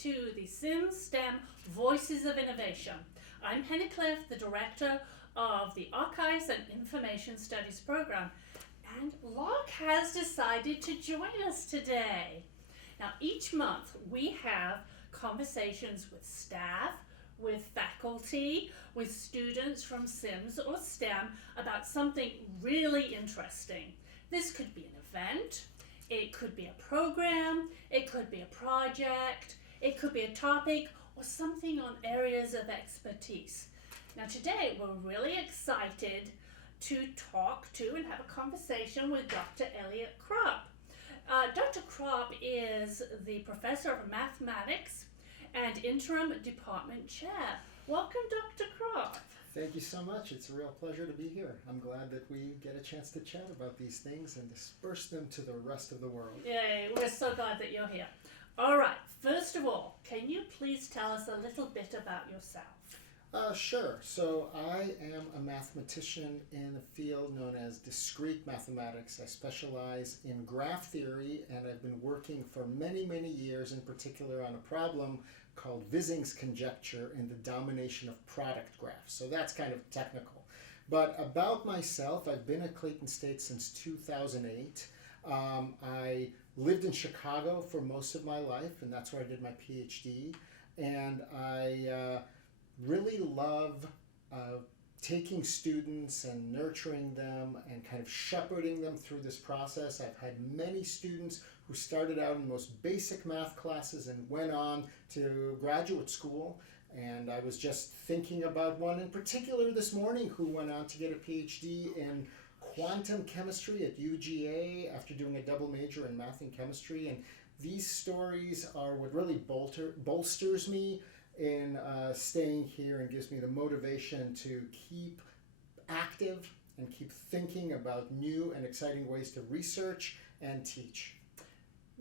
to the Sims STEM Voices of Innovation. I'm Penny Cliff, the Director of the Archives and Information Studies Program, and Locke has decided to join us today. Now, each month we have conversations with staff, with faculty, with students from Sims or STEM about something really interesting. This could be an event, it could be a program, it could be a project, it could be a topic, or something on areas of expertise. Now today we're really excited to talk to and have a conversation with Dr. Elliot Krop. Dr. Krop is the Professor of Mathematics and Interim Department Chair. Welcome, Dr. Krop. Thank you so much. It's a real pleasure to be here. I'm glad that we get a chance to chat about these things and disperse them to the rest of the world. Yay, we're so glad that you're here. All right, first of all, can you please tell us a little bit about yourself? Sure. So I am a mathematician in a field known as discrete mathematics. I specialize in graph theory, and I've been working for many, many years, in particular on a problem called Vissing's conjecture in the domination of product graphs. So that's kind of technical. But about myself, I've been at Clayton State since 2008. I lived in Chicago for most of my life, and that's where I did my PhD. And I really love taking students and nurturing them and kind of shepherding them through this process. I've had many students who started out in the most basic math classes and went on to graduate school. And I was just thinking about one in particular this morning who went on to get a PhD in quantum chemistry at UGA after doing a double major in math and chemistry. And these stories are what really bolsters me in staying here and gives me the motivation to keep active and keep thinking about new and exciting ways to research and teach.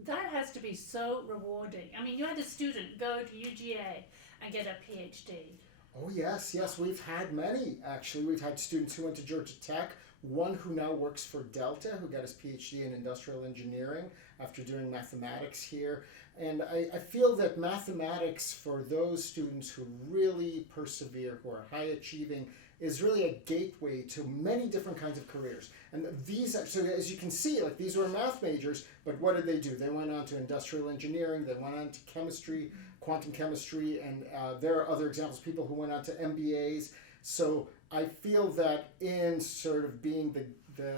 That has to be so rewarding. I mean, you had a student go to UGA and get a PhD. Oh, yes. We've had many, actually. We've had students who went to Georgia Tech, one who now works for Delta, who got his PhD in industrial engineering after doing mathematics here. And I feel that mathematics, for those students who really persevere, who are high achieving, is really a gateway to many different kinds of careers. And these, so as you can see, like these were math majors, but what did they do? They went on to industrial engineering, they went on to chemistry, quantum chemistry, and there are other examples, people who went on to MBAs. So I feel that in sort of being the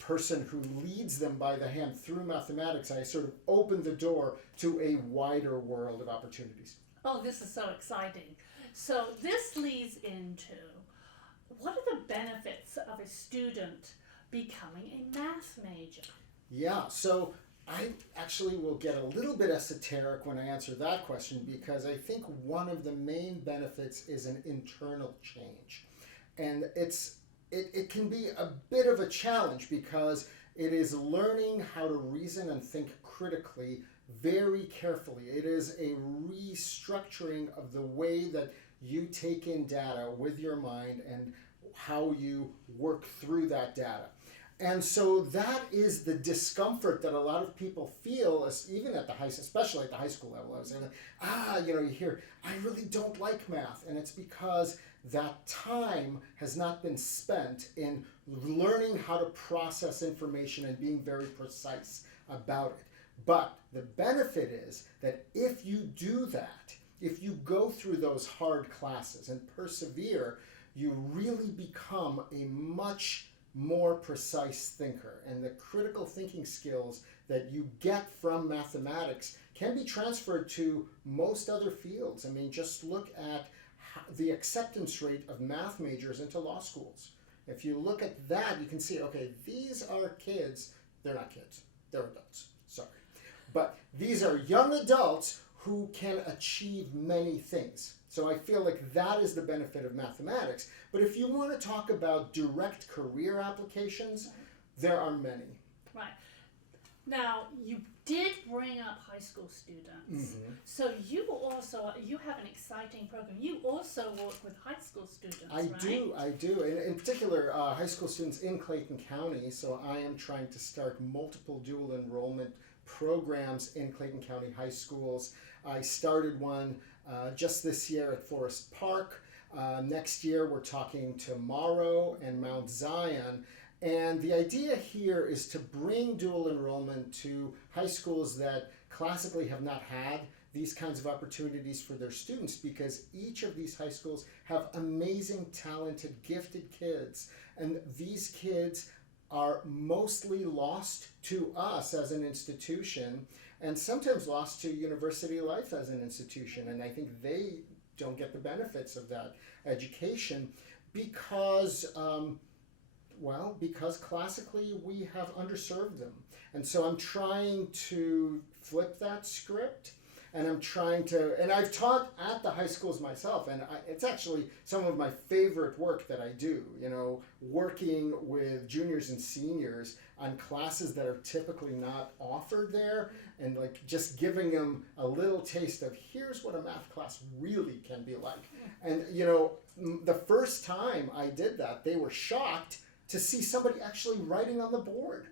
person who leads them by the hand through mathematics, I sort of opened the door to a wider world of opportunities. Oh, this is so exciting. So this leads into, what are the benefits of a student becoming a math major? Yeah, so I actually will get a little bit esoteric when I answer that question, because I think one of the main benefits is an internal change. And it can be a bit of a challenge because it is learning how to reason and think critically very carefully. It is a restructuring of the way that you take in data with your mind and how you work through that data. And so that is the discomfort that a lot of people feel, even at especially at the high school level. I was saying, you hear, I really don't like math. And it's because that time has not been spent in learning how to process information and being very precise about it. But the benefit is that if you do that, if you go through those hard classes and persevere, you really become a much more precise thinker. And the critical thinking skills that you get from mathematics can be transferred to most other fields. I mean, just look at the acceptance rate of math majors into law schools. If you look at that, you can see, okay, these are kids. They're not kids. They're adults. Sorry. But these are young adults who can achieve many things. So I feel like that is the benefit of mathematics. But if you want to talk about direct career applications, there are many. Right. Now, you did bring up high school students. Mm-hmm. So you have an exciting program. You also work with high school students, I do. In particular, high school students in Clayton County. So I am trying to start multiple dual enrollment programs in Clayton County high schools. I started one just this year at Forest Park. Next year we're talking to Morrow and Mount Zion. And the idea here is to bring dual enrollment to high schools that classically have not had these kinds of opportunities for their students, because each of these high schools have amazing, talented, gifted kids. And these kids are mostly lost to us as an institution, and sometimes lost to university life as an institution. And I think they don't get the benefits of that education because, because classically we have underserved them. And so I'm trying to flip that script. And I've taught at the high schools myself, and it's actually some of my favorite work that I do, working with juniors and seniors on classes that are typically not offered there, and like just giving them a little taste of here's what a math class really can be like. And, the first time I did that, they were shocked to see somebody actually writing on the board.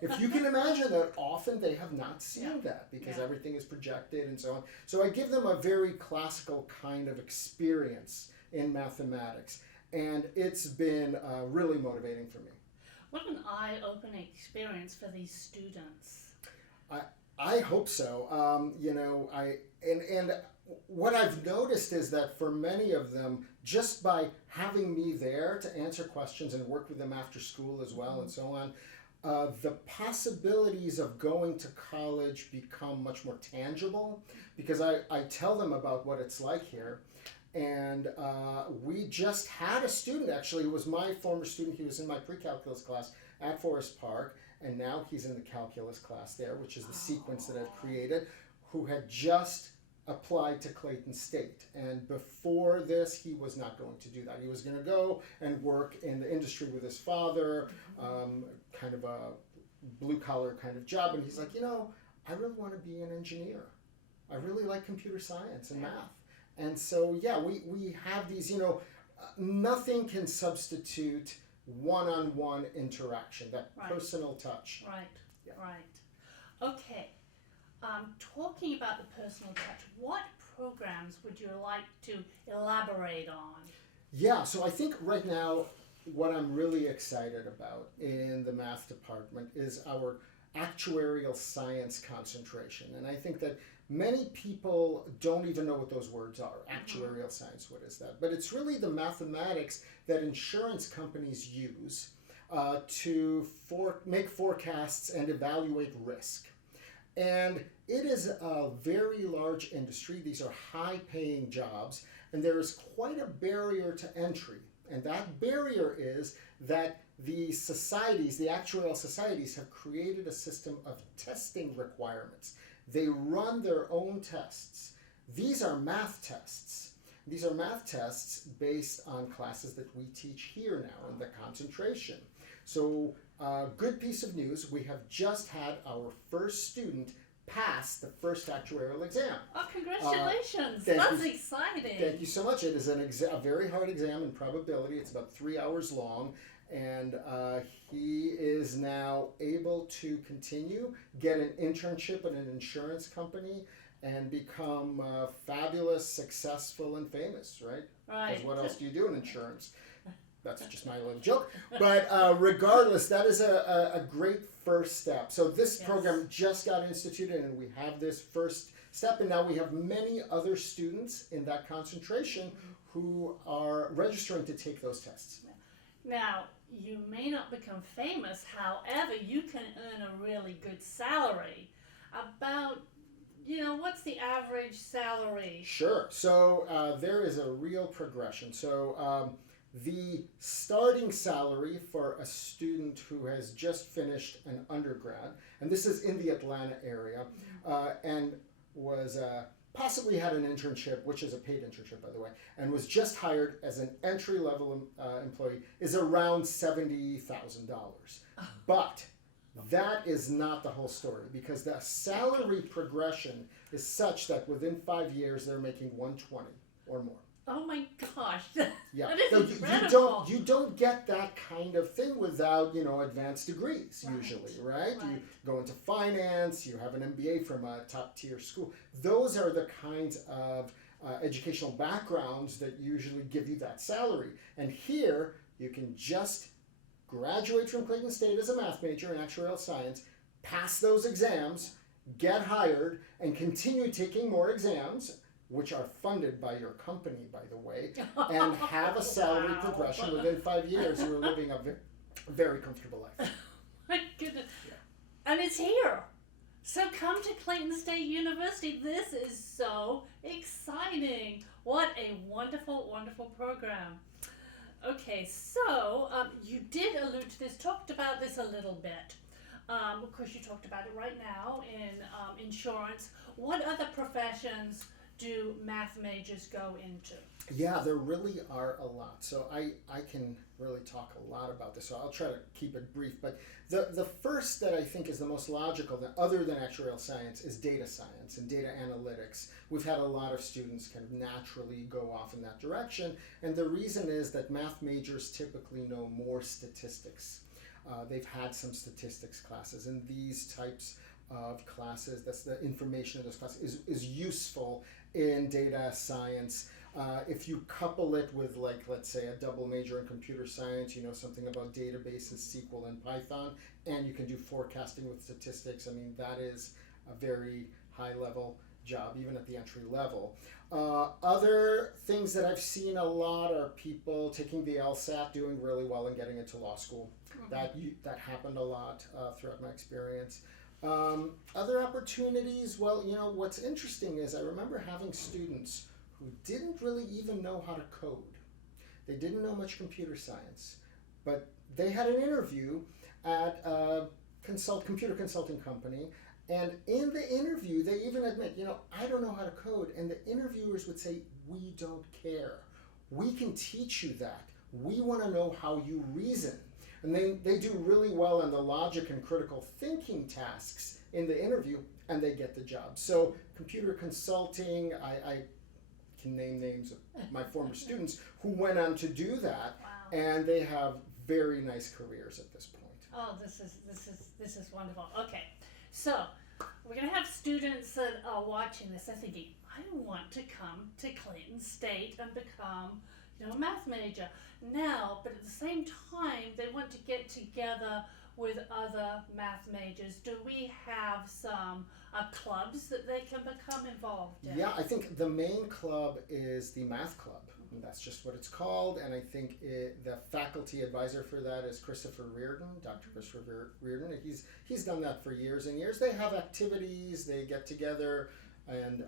If you can imagine that, often they have not seen that because everything is projected and so on. So I give them a very classical kind of experience in mathematics, and it's been really motivating for me. What an eye-opening experience for these students. I hope so. And what I've noticed is that for many of them, just by having me there to answer questions and work with them after school as well and so on, the possibilities of going to college become much more tangible, because I tell them about what it's like here. And we just had a student, actually, who was my former student. He was in my pre-calculus class at Forest Park, and now he's in the calculus class there, which is the sequence that I've created, who had just applied to Clayton State. And before this, he was not going to do that. He was going to go and work in the industry with his father, kind of a blue-collar kind of job. And he's like, I really want to be an engineer. I really like computer science and math. And so, we have these, nothing can substitute one-on-one interaction, that personal touch. Right, right. Okay. Talking about the personal touch, what programs would you like to elaborate on? Yeah, so I think right now what I'm really excited about in the math department is our actuarial science concentration. And I think that many people don't even know what those words are. Actuarial science, what is that? But it's really the mathematics that insurance companies use to make forecasts and evaluate risk. And it is a very large industry. These are high-paying jobs, and there is quite a barrier to entry. And that barrier is that the societies, the actuarial societies, have created a system of testing requirements. They run their own tests. These are math tests. These are math tests based on classes that we teach here now in the concentration. So, good piece of news, we have just had our first student pass the first actuarial exam. Oh, congratulations. That's exciting. Thank you so much. It is a very hard exam in probability. It's about 3 hours long. And he is now able to continue, get an internship at an insurance company, and become fabulous, successful, and famous, right? Right. Because what else do you do in insurance? That's just my little joke. But regardless, that is a great first step. So this program just got instituted, and we have this first step, and now we have many other students in that concentration who are registering to take those tests. Now, you may not become famous, however, you can earn a really good salary. About, what's the average salary? Sure. So there is a real progression. So the starting salary for a student who has just finished an undergrad, and this is in the Atlanta area, and was possibly had an internship, which is a paid internship, by the way, and was just hired as an entry-level employee, is around $70,000. But that is not the whole story, because the salary progression is such that within 5 years they're making $120,000 or more. Oh my gosh. Yeah, That is no, incredible. you don't get that kind of thing without advanced degrees Right. usually, right? You Right. go into finance, you have an MBA from a top tier school. Those are the kinds of educational backgrounds that usually give you that salary. And here you can just graduate from Clayton State as a math major in actuarial science, pass those exams, get hired, and continue taking more exams, which are funded by your company, by the way, and have a salary Wow. progression within 5 years. You're living a very comfortable life. My goodness. Yeah. And it's here. So come to Clayton State University. This is so exciting. What a wonderful, wonderful program. Okay, so you did allude to this, talked about this a little bit. Of course, you talked about it right now in insurance. What other professions do math majors go into? Yeah, there really are a lot. So I can really talk a lot about this. So I'll try to keep it brief. But the first that I think is the most logical, other than actuarial science, is data science and data analytics. We've had a lot of students kind of naturally go off in that direction. And the reason is that math majors typically know more statistics. They've had some statistics classes, and these types of classes, that's the information of those classes, is useful in data science. If you couple it with, like, let's say a double major in computer science, you know something about databases, SQL and Python, and you can do forecasting with statistics, I mean, that is a very high level job, even at the entry level. Other things that I've seen a lot are people taking the LSAT, doing really well and getting into law school. Mm-hmm. That happened a lot throughout my experience. Other opportunities, well, what's interesting is I remember having students who didn't really even know how to code. They didn't know much computer science, but they had an interview at a computer consulting company, and in the interview they even admit, I don't know how to code, and the interviewers would say, we don't care. We can teach you that. We want to know how you reason. And they do really well in the logic and critical thinking tasks in the interview, and they get the job. So computer consulting, I can name names of my former students who went on to do that. Wow. And they have very nice careers at this point. Oh, this is wonderful. Okay, so we're gonna have students that are watching this and thinking, I want to come to Clayton State and become a math major now, but at the same time they want to get together with other math majors. Do we have some clubs that they can become involved in? Yeah, I think the main club is the math club. And that's just what it's called, and I think the faculty advisor for that is Christopher Reardon, Dr. Christopher Reardon. He's done that for years and years. They have activities, they get together and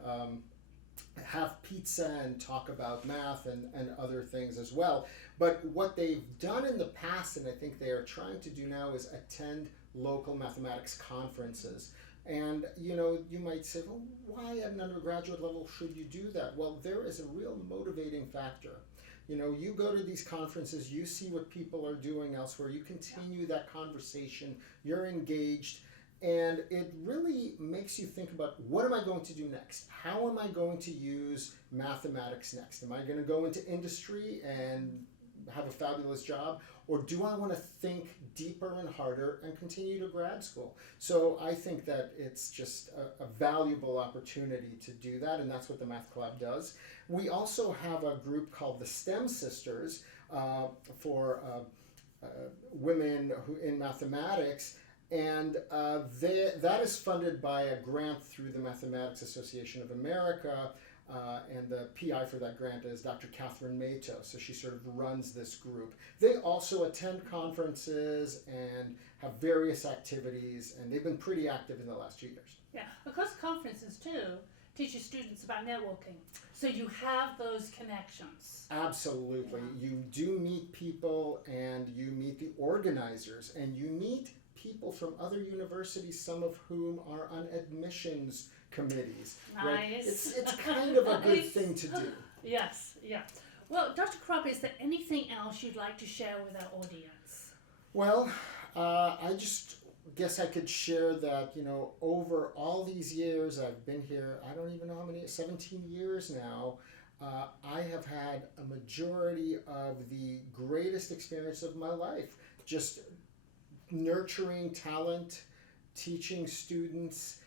have pizza and talk about math and other things as well. But what they've done in the past, and I think they are trying to do now, is attend local mathematics conferences. And you might say, well, why at an undergraduate level should you do that? Well, there is a real motivating factor. You go to these conferences, you see what people are doing elsewhere, you continue that conversation, you're engaged, and it really makes you think about, what am I going to do next? How am I going to use mathematics next? Am I going to go into industry and have a fabulous job? Or do I want to think deeper and harder and continue to grad school? So I think that it's just a valuable opportunity to do that, and that's what the Math Club does. We also have a group called the STEM Sisters for women who in mathematics, and that is funded by a grant through the Mathematics Association of America. And the PI for that grant is Dr. Catherine Mato, so she sort of runs this group. They also attend conferences and have various activities, and they've been pretty active in the last 2 years. Yeah, because conferences too teach your students about networking, so you have those connections. Absolutely. Yeah. You do meet people, and you meet the organizers, and you meet people from other universities, some of whom are on admissions committees. Nice. Right? It's kind of a good thing to do. Yes, yeah. Well, Dr. Krop, is there anything else you'd like to share with our audience? Well, I just guess I could share that, over all these years I've been here, I don't even know how many, 17 years now, I have had a majority of the greatest experience of my life, just nurturing talent, teaching students,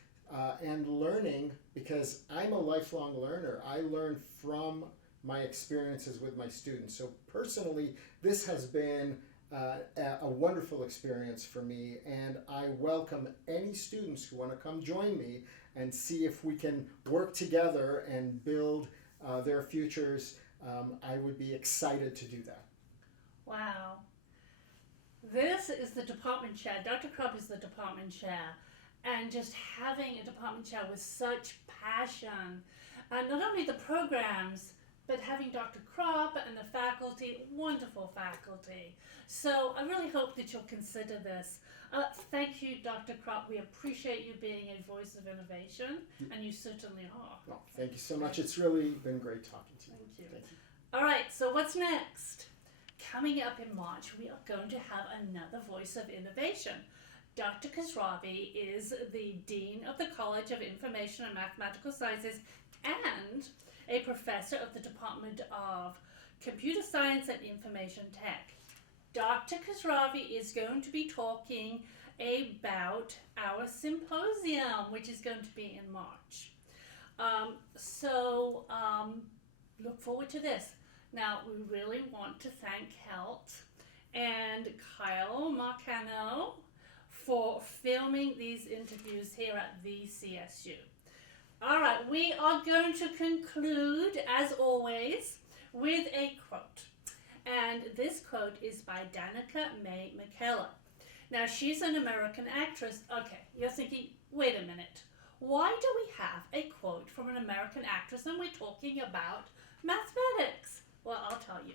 and learning, because I'm a lifelong learner. I learn from my experiences with my students. So personally, this has been a wonderful experience for me, and I welcome any students who want to come join me and see if we can work together and build their futures. I would be excited to do that. Wow. This is the department chair. Dr. Krop is the department chair. And just having a department chair with such passion, not only the programs, but having Dr. Krop and the faculty, wonderful faculty. So I really hope that you'll consider this. Thank you, Dr. Krop. We appreciate you being a voice of innovation, and you certainly are. Well, thank you so much. It's really been great talking to you. Thank you. Thank you. All right, so what's next? Coming up in March, we are going to have another voice of innovation. Dr. Khosravi is the Dean of the College of Information and Mathematical Sciences and a professor of the Department of Computer Science and Information Tech. Dr. Khosravi is going to be talking about our symposium, which is going to be in March. Look forward to this. Now, we really want to thank Helt and Kyle Marcano for filming these interviews here at the CSU. All right, we are going to conclude, as always, with a quote. And this quote is by Danica Mae McKellar. Now, she's an American actress. Okay, you're thinking, wait a minute. Why do we have a quote from an American actress and we're talking about mathematics? Well, I'll tell you.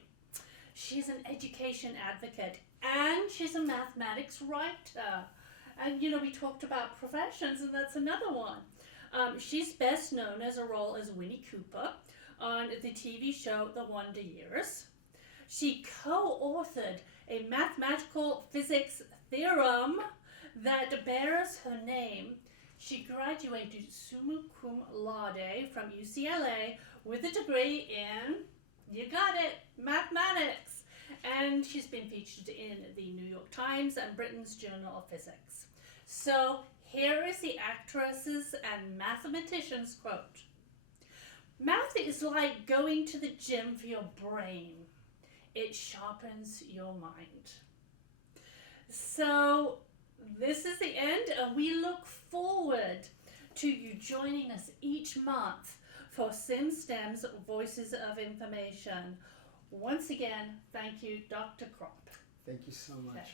She's an education advocate and she's a mathematics writer. And, we talked about professions, and that's another one. She's best known as a role as Winnie Cooper on the TV show The Wonder Years. She co-authored a mathematical physics theorem that bears her name. She graduated summa cum laude from UCLA with a degree in, you got it, mathematics. And she's been featured in the New York Times and Britain's Journal of Physics. So here is the actress's and mathematician's quote. Math is like going to the gym for your brain. It sharpens your mind. So this is the end, and we look forward to you joining us each month for SimSTEM's Voices of Information. Once again, thank you, Dr. Krop. Thank you so much. Okay.